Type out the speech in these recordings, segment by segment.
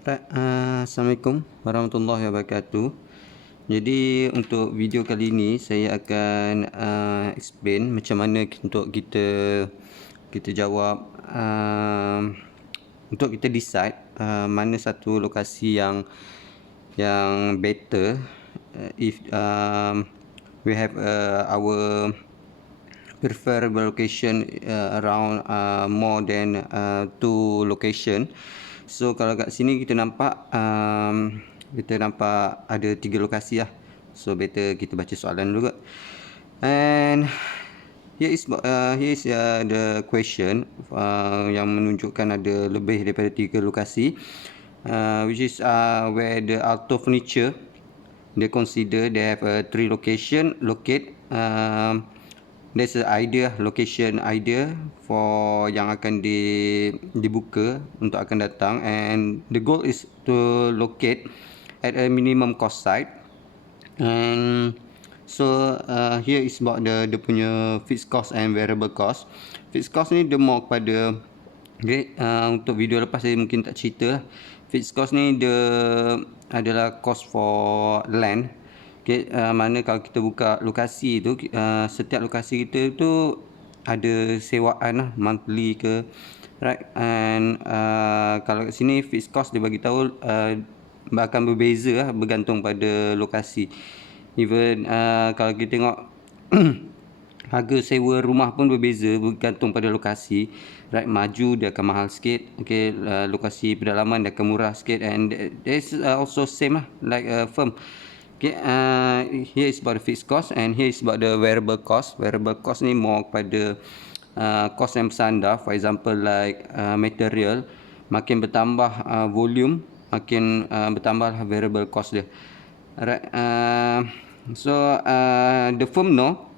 Assalamualaikum warahmatullahi wabarakatuh. Jadi untuk video kali ini saya akan explain macam mana untuk kita jawab untuk kita decide mana satu lokasi yang better if we have our preferable location around more than two location. So kalau kat sini kita nampak ada 3 lokasi lah. So better kita baca soalan dulu kot. And here is the question yang menunjukkan ada lebih daripada 3 lokasi, which is where the Alto Furniture they consider they have 3 location locate. There's a location idea for yang akan dibuka untuk akan datang, and the goal is to locate at a minimum cost site. And so here is about the punya fixed cost and variable cost. Fixed cost ni dia more kepada untuk video lepas saya mungkin tak cerita. Fixed cost ni dia adalah cost for land. Mana kalau kita buka lokasi tu, setiap lokasi kita tu ada sewaan lah, monthly ke, right? And kalau kat sini fixed cost dia bagi tahu akan berbeza lah, bergantung pada lokasi. Even kalau kita tengok harga sewa rumah pun berbeza bergantung pada lokasi, right? Maju dia akan mahal sikit, lokasi pedalaman dia akan murah sikit, and there's also same lah like a firm. Here is about the fixed cost, and here is about the variable cost. Variable cost ni more kepada cost yang bersandar. For example like material, makin bertambah volume, makin bertambah variable cost dia. Alright. So the firm know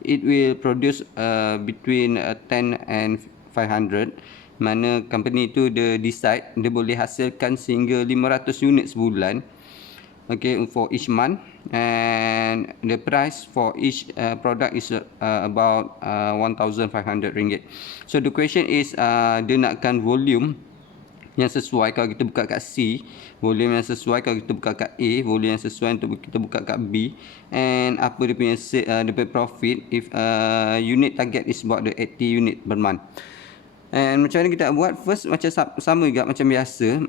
it will produce between 10 and 500. Mana company tu dia decide dia boleh hasilkan sehingga 500 unit sebulan. For each month, and the price for each product is about 1,500 ringgit. So the question is dia nakkan volume yang sesuai kalau kita buka kat C, volume yang sesuai kalau kita buka kat A, volume yang sesuai untuk kita buka kat B, and apa dia punya profit if unit target is about the 80 unit per month. And macam mana kita buat? First macam sama juga macam biasa,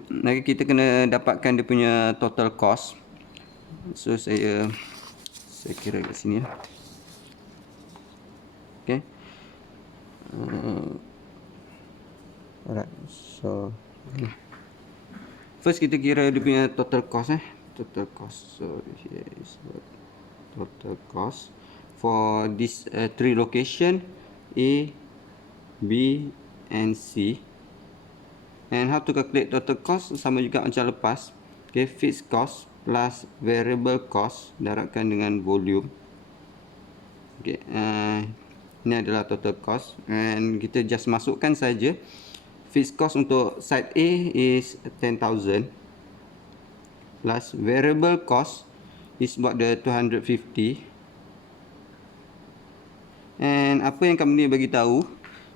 kita kena dapatkan dia punya total cost. So saya kira kat sini lah. Alright. So first kita kira dia punya total cost total cost. So here is the total cost for this 3 location A, B and C. And how to calculate total cost? Sama juga macam lepas. Fixed cost plus variable cost darabkan dengan volume. Ini adalah total cost, and kita just masukkan saja. Fixed cost untuk site A is 10,000 plus variable cost is about the 250. And apa yang company bagi tahu,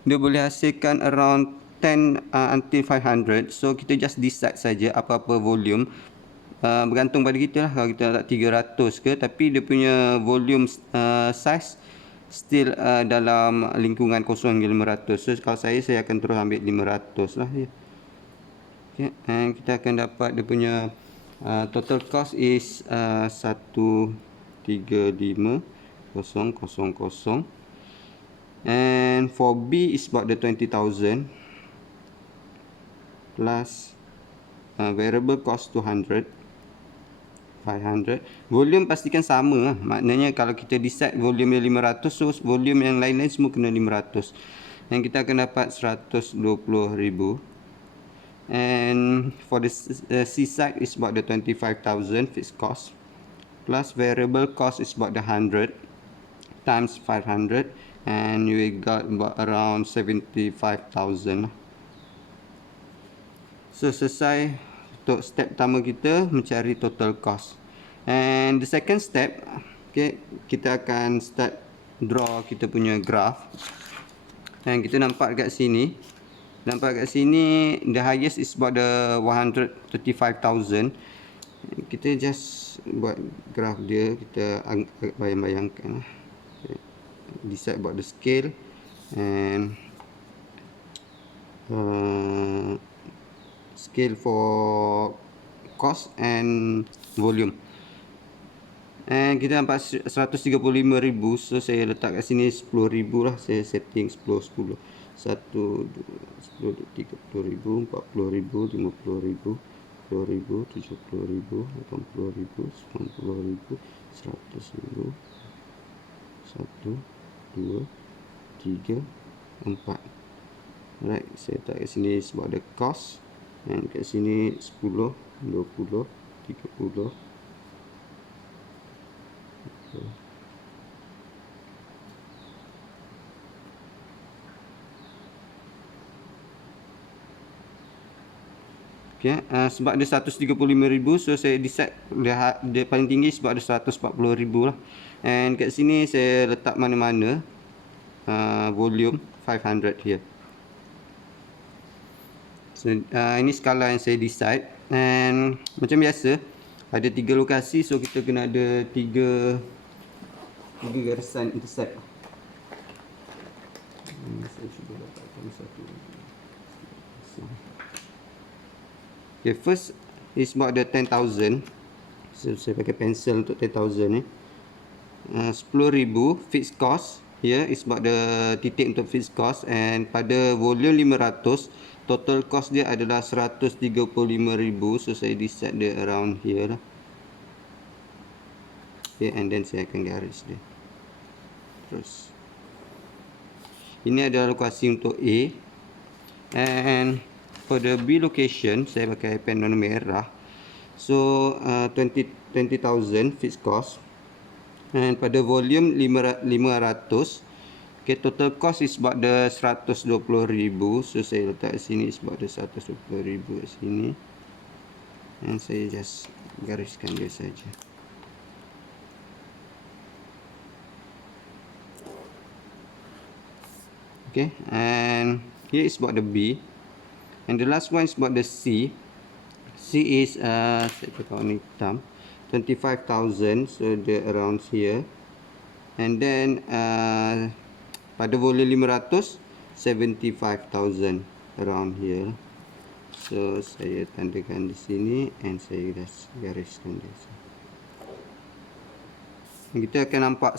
dia boleh hasilkan around 10 until 500. So kita just decide saja apa-apa volume. Bergantung pada kita lah, kalau kita nak 300 ke, tapi dia punya volume size still dalam lingkungan 0 hingga 500. So kalau saya akan terus ambil 500 lah ya. And kita akan dapat dia punya total cost is 135,000. And for B is about the 20,000 plus variable cost 200. 500. Volume pastikan sama lah. Maknanya kalau kita decide volume yang 500, so volume yang lain-lain semua kena 500. Dan kita akan dapat 120,000. And for the C side is about the 25,000 fixed cost plus variable cost is about the 100 times 500, and we got about around 75,000. So selesai untuk step pertama kita mencari total cost. And the second step, kita akan start draw kita punya graph. Dan kita nampak kat sini nampak kat sini the highest is about the 135,000. Kita just buat graph dia, kita bayang-bayangkan, decide about the scale and scale for cost and volume. And kita nampak 135,000, so saya letak kat sini 10,000 lah. Saya setting 10 10 1 2 10 30,000, 40,000, 50,000, 60,000, 70,000, 80,000, 90,000, 100,000. 1 2 3 4. Alright, saya letak kat sini sebab ada cost, dan kat sini 10, 20, 30. Okay, sebab dia 135,000, so saya decide dia paling tinggi sebab ada 140,000 lah. And kat sini saya letak mana-mana volume 500 here. So ini skala yang saya decide, and macam biasa ada 3 lokasi, so kita kena ada 3 garisan intercept. Saya cuba dapatkan satu. Okay, first is about the 10,000. So saya pakai pensel untuk 10,000 ni. 10,000 fixed cost. Here is about the titik untuk fixed cost, and pada volume 500 total cost dia adalah 135,000. So saya decide dia around here lah. Okay, and then saya akan garis dia. Terus ini adalah lokasi untuk A, and for the B location saya pakai pen warna merah. So 20,000 fixed cost, and pada volume 500. Okay, total cost is about the 120,000. So saya letak sini sebab the 120,000 kat sini, and saya just gariskan dia saja. Okay, and here is about the B, and the last one is about the C. C is saya pakai warna hitam, 25,000, so the around here, and then pada volume 500 75,000 around here. So saya tandakan di sini, and saya gariskan dia. Kita akan nampak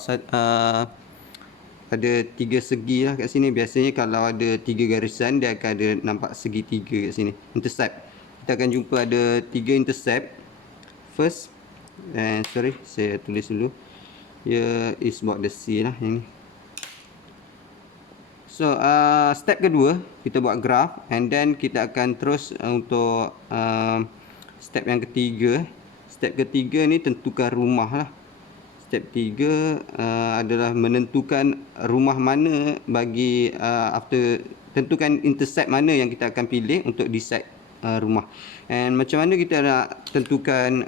ada 3 segi lah kat sini. Biasanya kalau ada 3 garisan, dia akan ada nampak segi 3 kat sini, intercept. Kita akan jumpa ada 3 intercept. First, sorry, saya tulis dulu. Here is about the C lah ini. So step kedua, kita buat graph, and then kita akan terus untuk step yang ketiga. Step ketiga ni tentukan rumah lah. Step 3 adalah menentukan rumah mana bagi after tentukan intercept mana yang kita akan pilih untuk decide rumah. And macam mana kita nak tentukan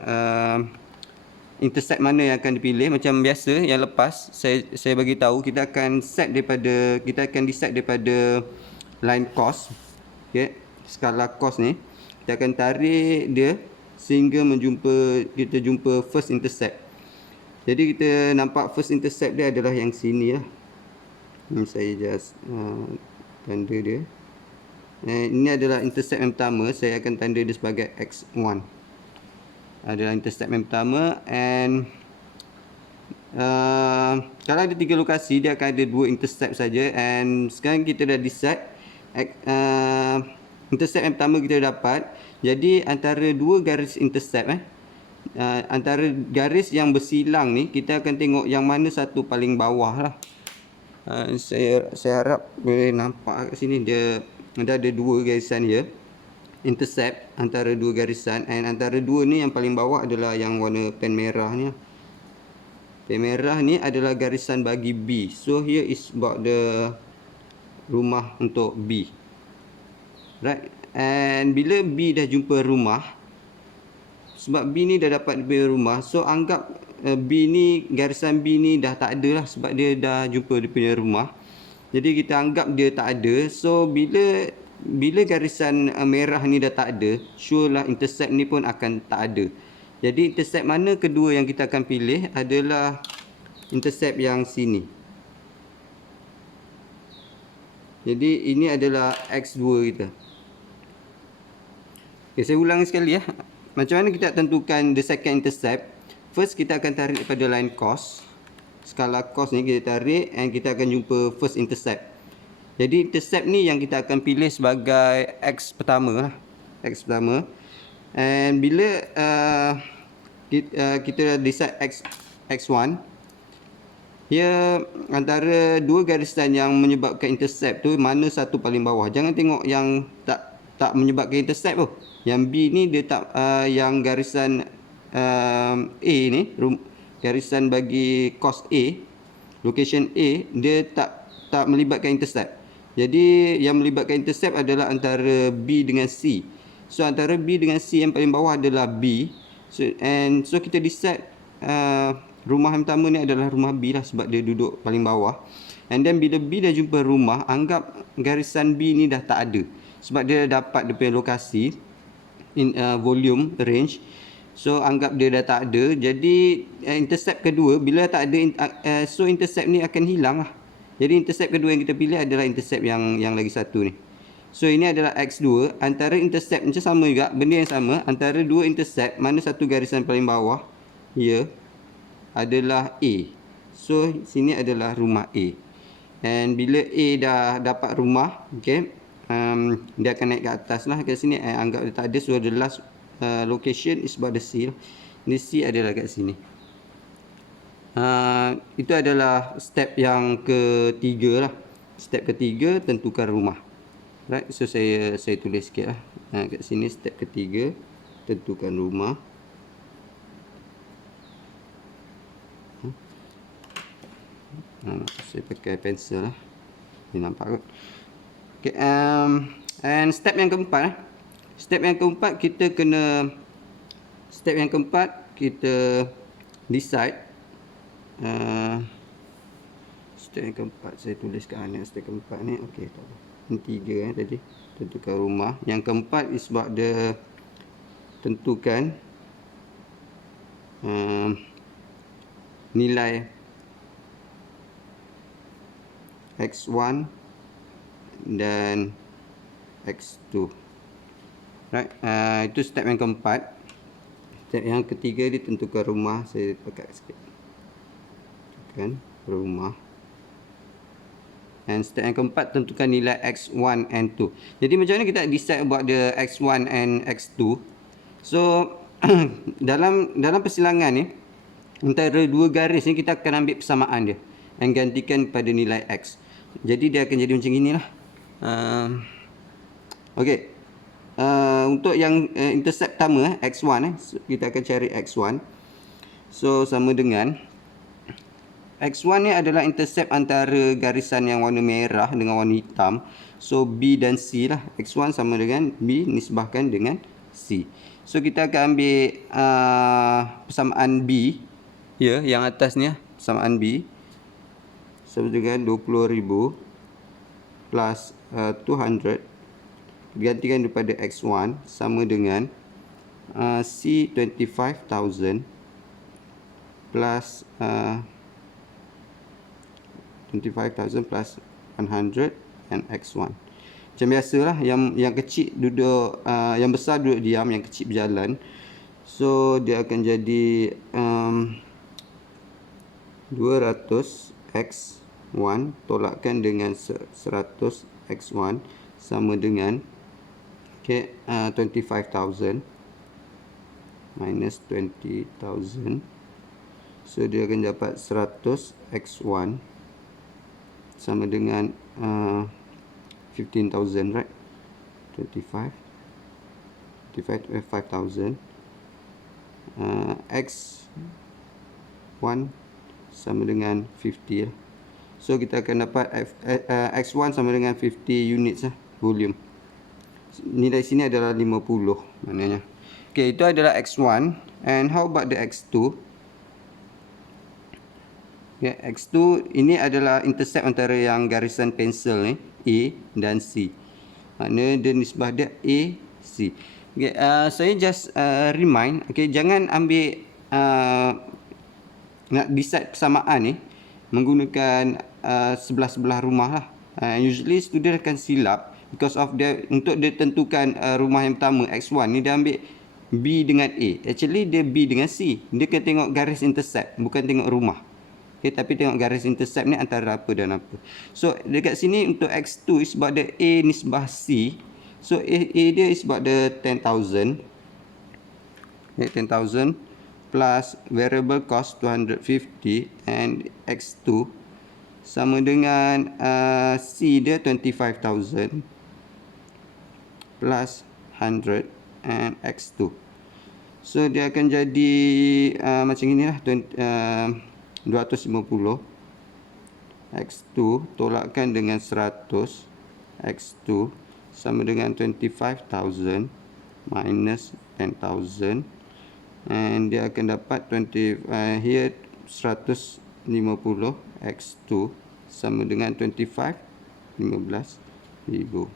intercept mana yang akan dipilih? Macam biasa yang lepas saya bagi tahu, kita akan decide daripada line cost. Okay, skala cost ni kita akan tarik dia sehingga kita jumpa first intercept. Jadi kita nampak first intercept dia adalah yang sini lah. Ini saya just tanda dia. Ini adalah intercept yang pertama. Saya akan tanda dia sebagai X1. Adalah intercept yang pertama. And kalau ada 3 lokasi, dia akan ada 2 intercept saja. And sekarang kita dah decide intercept yang pertama kita dapat. Jadi antara 2 garis intercept antara garis yang bersilang ni, kita akan tengok yang mana satu paling bawah lah. Saya harap boleh nampak kat sini dia ada 2 garisan dia, intercept antara 2 garisan, and antara 2 ni yang paling bawah adalah yang warna pen merah ni. Pen merah ni adalah garisan bagi B. So here is about the rumah untuk B, right? And bila B dah jumpa rumah, sebab B ni dah dapat dia rumah, so anggap B ni, garisan B ni dah tak ada lah sebab dia dah jumpa dia punya rumah. Jadi kita anggap dia tak ada. So bila bila garisan merah ni dah tak ada, sure lah intercept ni pun akan tak ada. Jadi intercept mana kedua yang kita akan pilih adalah intercept yang sini. Jadi ini adalah X2 kita. Okay, saya ulang sekali ya. Macam mana kita tentukan the second intercept? First kita akan tarik daripada line cos. Skala cos ni kita tarik and kita akan jumpa first intercept. Jadi intercept ni yang kita akan pilih sebagai X pertama lah. X pertama. And bila kita decide X1, ia antara dua garisan yang menyebabkan intercept tu mana satu paling bawah. Jangan tengok yang tak menyebabkan intercept tu. Yang B ni dia tak yang garisan A ni, garisan bagi cos A, location A, dia tak melibatkan intercept. Jadi yang melibatkan intercept adalah antara B dengan C. So antara B dengan C yang paling bawah adalah B. So kita decide rumah yang pertama ni adalah rumah B lah sebab dia duduk paling bawah. And then bila B dah jumpa rumah, anggap garisan B ni dah tak ada. Sebab dia dapat dia punya lokasi volume range. So anggap dia dah tak ada. Jadi intercept kedua bila tak ada so intercept ni akan hilang lah. Jadi intercept kedua yang kita pilih adalah intercept yang lagi satu ni. So ini adalah X2. Antara intercept macam sama juga, benda yang sama. Antara dua intercept, mana satu garisan paling bawah? Ya, adalah A. So sini adalah rumah A. And bila A dah dapat rumah, okay, dia akan naik ke atas lah. Kat sini anggap dia tak ada. So the last location is about the C. Ini C adalah kat sini. Itu adalah step yang ketiga lah. Step ketiga, tentukan rumah. Right, so saya tulis sikit lah. Kat sini step ketiga, tentukan rumah. Saya pakai pensel lah. Ni nampak kot. Okay, and step yang keempat. Step yang keempat kita kena decide. Step yang keempat saya tulis kat mana step keempat ni. Okey, tak apa. Ini tiga tadi. Tentukan rumah. Yang keempat is about the tentukan nilai X1 dan X2. Right, itu step yang keempat. Step yang ketiga ditentukan rumah. Saya pakai sikit. Tentukan rumah. And step yang keempat, tentukan nilai X1 and 2. Jadi macam mana kita decide about the X1 and X2? So dalam persilangan ni, antara dua garis ni kita akan ambil persamaan dia and gantikan pada nilai X. Jadi dia akan jadi macam inilah. Okey. Untuk yang intercept pertama X1 kita akan cari X1. So sama dengan X1 ni adalah intercept antara garisan yang warna merah dengan warna hitam. So B dan C lah. X1 sama dengan B nisbahkan dengan C. So kita akan ambil persamaan B. Ya, yang atas ni persamaan B. Sama dengan 20,000 plus 200. Gantikan daripada X1 sama dengan C 25,000 plus 25,000 plus 100 and X1. Macam biasalah, yang kecil duduk, yang besar duduk diam, yang kecil berjalan. So dia akan jadi 200 X1 tolakkan dengan 100 X1 sama dengan 25,000 minus 20,000. So dia akan dapat 100 X1 sama dengan 15,000, right? 5,000 X1 sama dengan 50. So kita akan dapat X1 sama dengan 50 units volume. Nilai sini adalah 50 maknanya. Okay, itu adalah X1. And how about the X2? Okay, X2 ini adalah intercept antara yang garisan pensel ni, A dan C. Maknanya dia nisbah dia A, C. Okay, saya just remind, okay, jangan ambil nak decide persamaan ni menggunakan sebelah-sebelah rumah lah. Usually student akan silap because of dia, untuk dia tentukan rumah yang pertama X1 ni dia ambil B dengan A. Actually dia B dengan C. Dia kena tengok garis intercept, bukan tengok rumah. Okay, tapi tengok garis intercept ni antara apa dan apa. So dekat sini untuk X2 is about the A nisbah C. So A dia is about the 10,000. Okay, 10,000 plus variable cost 250 and X2 sama dengan C dia 25,000 plus 100 and X2. So dia akan jadi macam inilah, 250 X2 tolakkan dengan 100 X2 sama dengan 25,000 minus 10,000, and dia akan dapat 150 X2 sama dengan 25, 15,000.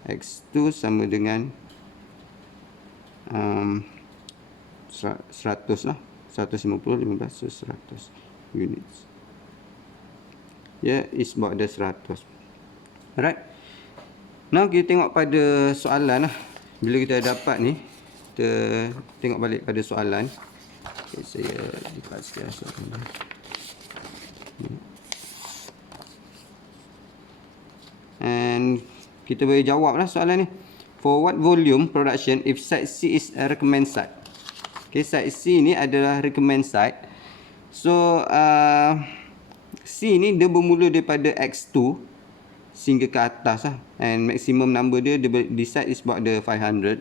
X2 sama dengan 100 lah, 150, 15, so 100 units. Is about the 100. Alright. Now kita tengok pada soalan lah. Bila kita dapat ni, kita tengok balik pada soalan. Okay, saya buka sikit soalan ni. And kita boleh jawab lah soalan ni. For what volume production if site C is a recommend site? Okay, site C ni adalah recommend site. So C ni dia bermula daripada X2 sehingga ke atas lah. And maximum number dia decide is about the 500.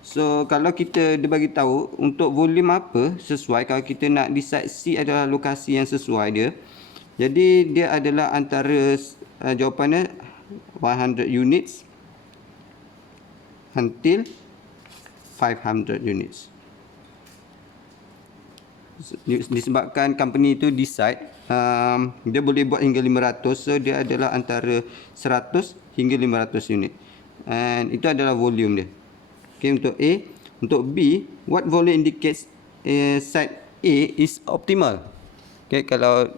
So kalau dia bagi tahu untuk volume apa sesuai, kalau kita nak decide C adalah lokasi yang sesuai dia, jadi dia adalah antara jawapannya 100 units until 500 units. Disebabkan company itu decide dia boleh buat hingga 500, so dia adalah antara 100 hingga 500 unit, and itu adalah volume dia. Okay, untuk A. Untuk B, what volume indicates site A is optimal? Okay, kalau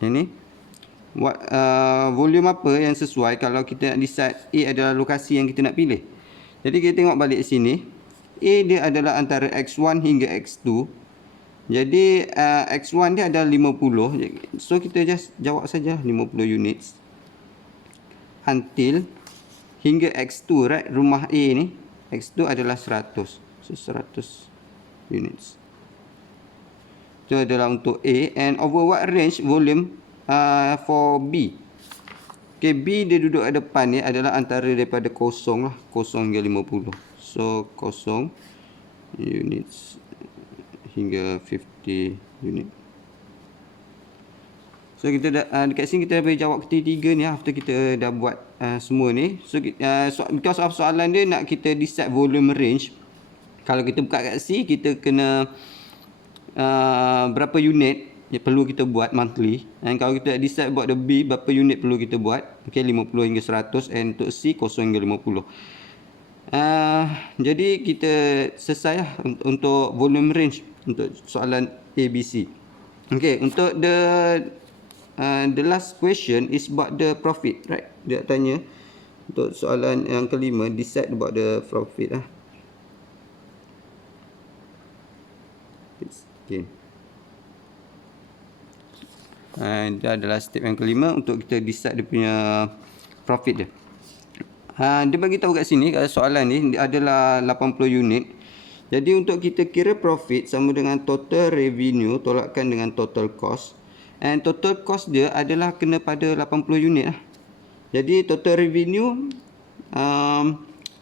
ini what volume apa yang sesuai kalau kita nak decide A adalah lokasi yang kita nak pilih. Jadi kita tengok balik sini, A dia adalah antara X1 hingga X2. Jadi X1 dia adalah 50. So kita just jawab saja 50 units until hingga X2, right? Rumah A ni X2 adalah 100. So 100 units. Itu adalah untuk A. And over what range volume for B? Okay, B dia duduk di depan ni adalah antara daripada 0 lah, 0 hingga 50. So 0 units hingga 50 unit. So kita dekat sini kita boleh jawab ketiga ni after kita dah buat semua ni. So because of soalan dia nak kita decide volume range. Kalau kita buka kat C, kita kena berapa unit yang perlu kita buat monthly. Dan kalau kita decide buat the B, berapa unit perlu kita buat. Okay, 50 hingga 100, and untuk C 0 hingga 50. Jadi kita selesai lah untuk volume range untuk soalan ABC. Okay, untuk the last question is about the profit, right? Dia tanya untuk soalan yang kelima, decide about the profit lah. Okay. Dia adalah step yang kelima untuk kita decide dia punya profit dia. Dia bagi tahu kat sini, kat soalan ni dia adalah 80 unit. Jadi untuk kita kira profit sama dengan total revenue tolakkan dengan total cost. And total cost dia adalah kena pada 80 unit lah. Jadi total revenue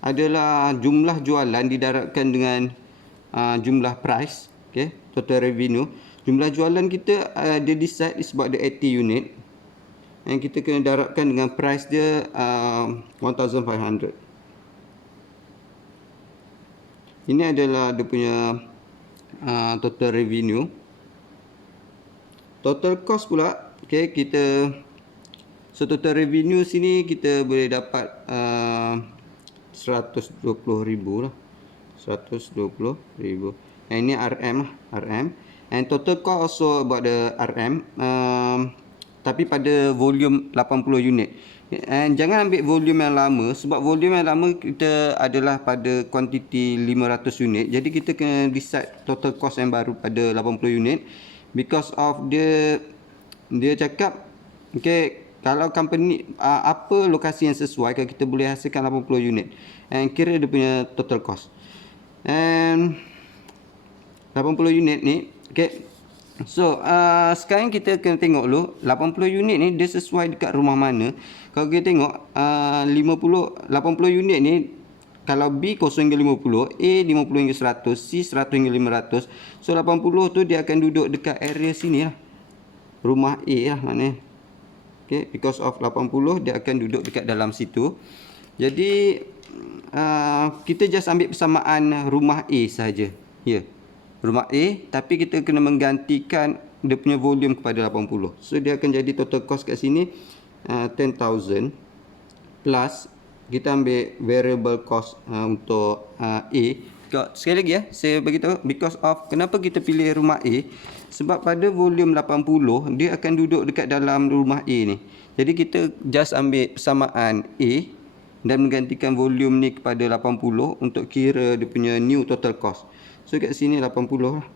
adalah jumlah jualan didarabkan dengan jumlah price. Okay, total revenue. Jumlah jualan kita dia decide is about the 80 unit. And kita kena darabkan dengan price dia 1,500. Ini adalah dia punya total revenue. Total cost pula, okay, kita So total revenue sini kita boleh dapat 120,000 lah. 120,000. And ini RM lah, RM. And total cost also about the RM. Tapi pada volume 80 unit. And jangan ambil volume yang lama, sebab volume yang lama kita adalah pada kuantiti 500 unit. Jadi kita kena decide total cost yang baru pada 80 unit. Because of dia cakap, okay, kalau company apa lokasi yang sesuai, kalau kita boleh hasilkan 80 unit. And kira dia punya total cost. And 80 unit ni, okay. So sekarang kita kena tengok dulu 80 unit ni dia sesuai dekat rumah mana. Kalau kita tengok 80 unit ni, kalau B 0 hingga 50, A 50 hingga 100, C 100 hingga 500. So 80 tu dia akan duduk dekat area sini lah. Rumah A lah maknanya. Okay, because of 80 dia akan duduk dekat dalam situ. Jadi kita just ambil persamaan rumah A saja. Ya. Yeah. Rumah A, tapi kita kena menggantikan dia punya volume kepada 80. So dia akan jadi total cost kat sini 10,000 plus kita ambil variable cost untuk A. Sekali lagi saya beritahu because of kenapa kita pilih rumah A, sebab pada volume 80 dia akan duduk dekat dalam rumah A ni. Jadi kita just ambil persamaan A dan menggantikan volume ni kepada 80 untuk kira dia punya new total cost. So kat sini 80 lah.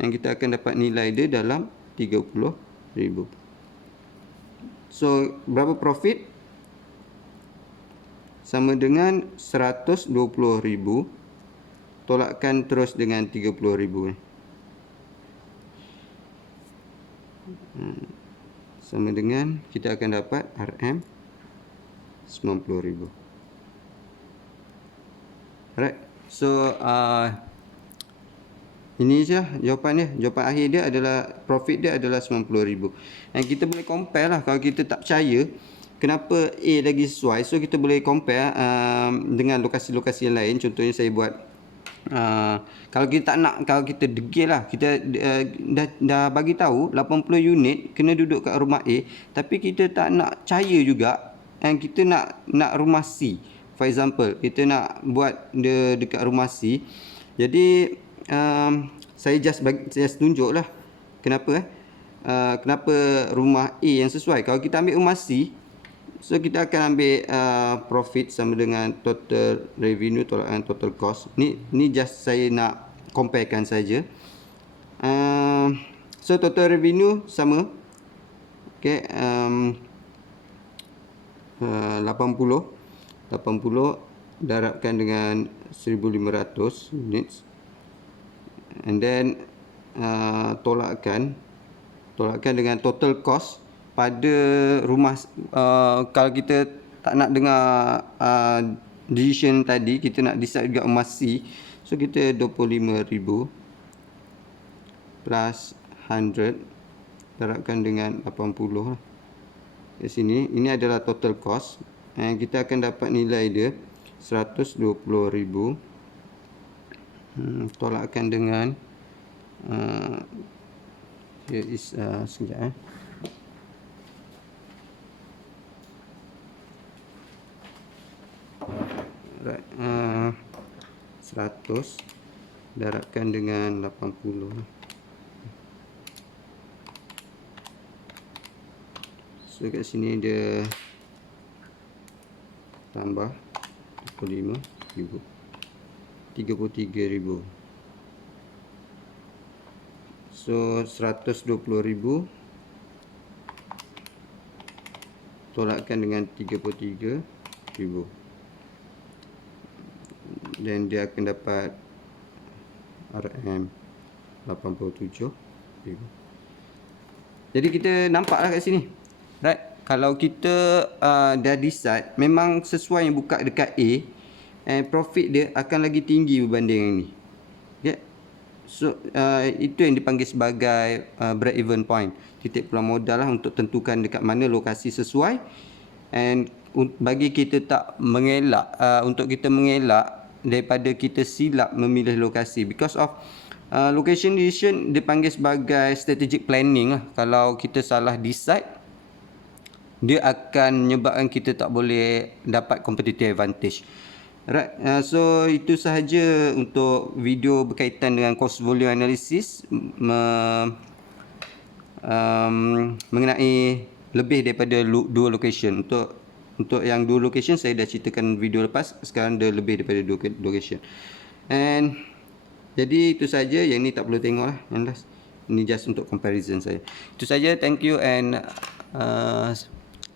Yang kita akan dapat nilai dia dalam 30,000. So berapa profit? Sama dengan 120,000 tolakkan terus dengan 30,000 ni. Sama dengan kita akan dapat RM 90,000. Alright. So ini je jawapan dia. Jawapan akhir dia adalah profit dia adalah 90,000. Dan kita boleh compare lah. Kalau kita tak percaya kenapa A lagi sesuai, so kita boleh compare dengan lokasi-lokasi yang lain. Contohnya saya buat kalau kita tak nak, kalau kita degil lah, kita dah bagi tahu 80 unit kena duduk kat rumah A, tapi kita tak nak percaya juga, and kita nak rumah C. For example, kita nak buat dia dekat rumah C. Jadi saya just tunjuk lah kenapa kenapa rumah A yang sesuai. Kalau kita ambil rumah C, so kita akan ambil profit sama dengan total revenue tolakkan total cost. Ni just saya nak comparekan saja. So total revenue sama. Okay, 80 darabkan dengan 1,500 units. And then tolakkan dengan total cost pada rumah. Kalau kita tak nak dengar decision tadi, kita nak decide juga rumah C, so kita 25,000 plus 100 darabkan dengan 80 lah. Di sini ini adalah total cost, and kita akan dapat nilai dia 120,000 tolakkan dengan here is sekejap right, 100 darabkan dengan 80. So kat sini dia tambah 25,000, 33,000. So 120,000 tolakkan dengan 33,000, dan dia akan dapat RM 87,000. Jadi kita nampaklah kat sini, right? Kalau kita dah decide memang sesuai yang buka dekat A, and profit dia akan lagi tinggi berbanding yang ni. Okay? So itu yang dipanggil sebagai break even point, titik pulang modal lah, untuk tentukan dekat mana lokasi sesuai. And bagi kita tak mengelak, untuk kita mengelak daripada kita silap memilih lokasi, because of location decision dipanggil sebagai strategic planning lah. Kalau kita salah decide, dia akan menyebabkan kita tak boleh dapat competitive advantage. Right, so itu sahaja untuk video berkaitan dengan cost volume analysis mengenai lebih daripada dua location. Untuk yang dua location saya dah ceritakan video lepas, sekarang dia lebih daripada dua location. And jadi itu saja, yang ni tak perlu tengok lah, yang last. Ini just untuk comparison saya. Itu saja, thank you and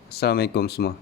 Assalamualaikum semua.